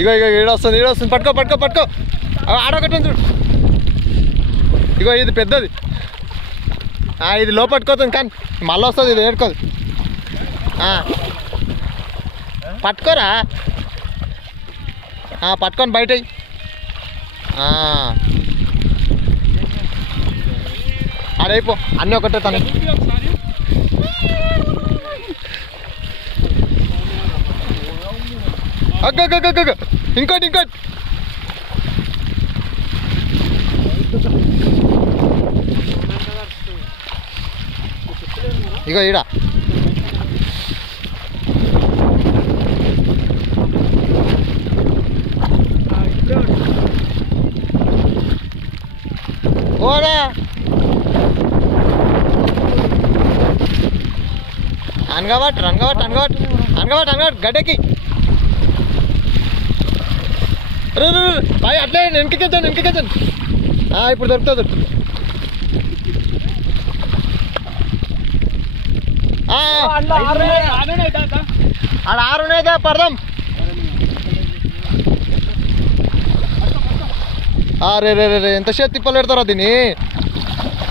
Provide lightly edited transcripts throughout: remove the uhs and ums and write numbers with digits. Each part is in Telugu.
ఇగో ఇగో ఈడొస్తుంది పట్టుకో ఆడొకటి చూడు. ఇగో ఇది పెద్దది, ఇది లోపట్టుకోతుంది కానీ మళ్ళీ వస్తుంది, ఇది ఏడుకోదు. పట్టుకోరా, పట్టుకొని బయట ఆడైపో అన్నీ ఒకటే తను. అగ్గ ఇంకోటి ఇగో ఈడ ఓరా అనగబట్ గడ్డకి బాయ్ అట్లే వెనకకెచ్చాను. ఇప్పుడు దొరుకుతుంది. ఆడ 6 ఉన్నాయిగా పడదాం. రే ఎంతసేపు తిప్పలు పెడతారా దీన్ని,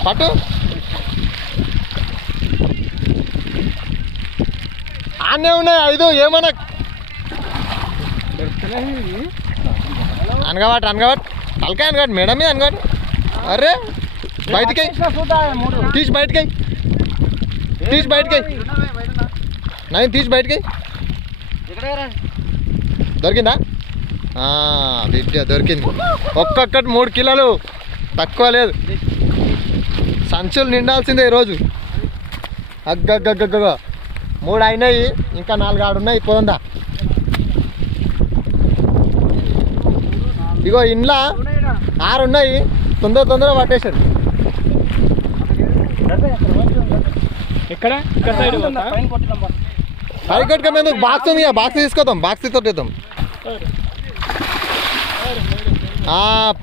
పట్టు. ఆనే ఉన్నాయి 5 ఏమన్నా అనగబట్ తలకాయ అనగబట్ మేడం మీద అనగబట్. అరే బయటికి తీసి బయటకి దొరికిందా? విద్య దొరికింది. ఒక్కొక్కటి 3 కిలోలు, తక్కువ లేదు. సంచులు నిండాల్సిందే ఈరోజు. అగ్గ 3 అయినాయి, ఇంకా 4 ఆడున్నాయి. పోందా ఇగో ఇంట్లో 6 ఉన్నాయి. తొందర పట్టేశాడు. పైకొట్టుక మీద బాక్స్ ఉంది, బాక్స్ తీసుకొద్దాం. బాక్స్ తీసుకొద్దాం.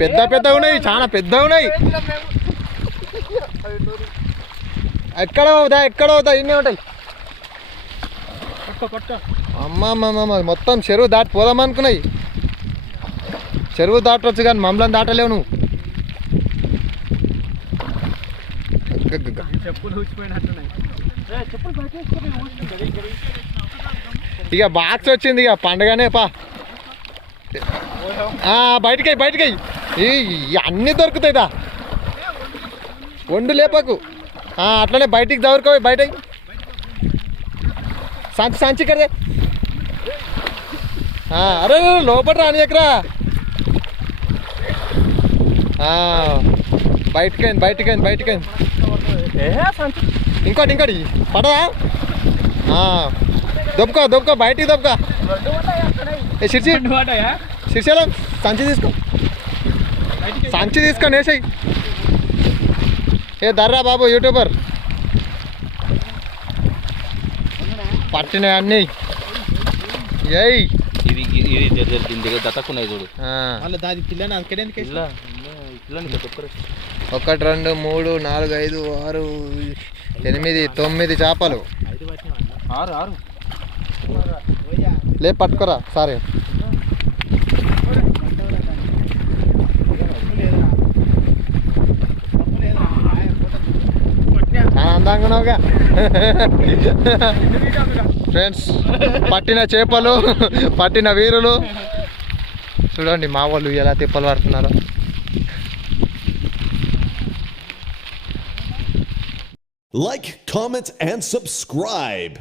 పెద్ద ఉన్నాయి, చాలా పెద్దగా ఉన్నాయి. ఎక్కడ అవుతా ఇన్నే ఉంటాయి. అమ్మమ్మ మొత్తం చెరువు దాటి పోదాం అనుకున్నాయి. చెరువు దాటవచ్చు కానీ మమ్మల్ని దాటలేవు నువ్వు. ఇక బాక్స్ వచ్చింది, ఇక పండగనే పా. బయటికి అన్నీ దొరుకుతాయిదా, ఒండు లేపకు. అట్లనే బయటికి దొరకవు. బయట సంచి కదే. అరే లోపల రాని ఎక్కరా. బయటికైంది. ఇంకోటి పడదా. దొబ్బుకో బయటికి దొబ్బుకో. శిర్షలం సంచి తీసుకొని వేసాయి. దర్రా బాబు యూట్యూబర్. పట్టినాయి అన్నీ. దక్కున్నాయి చూడు. 1 2 3 4 5 6 8 9 చేపలు. 6 లే పట్టుకోరా సారీ. అందంగా ఉన్నావుగా ఫ్రెండ్స్. పట్టిన చేపలు, పట్టిన వీరులు చూడండి. మా వాళ్ళు ఎలా తిప్పలు పడుతున్నారు. Like, comment, and subscribe.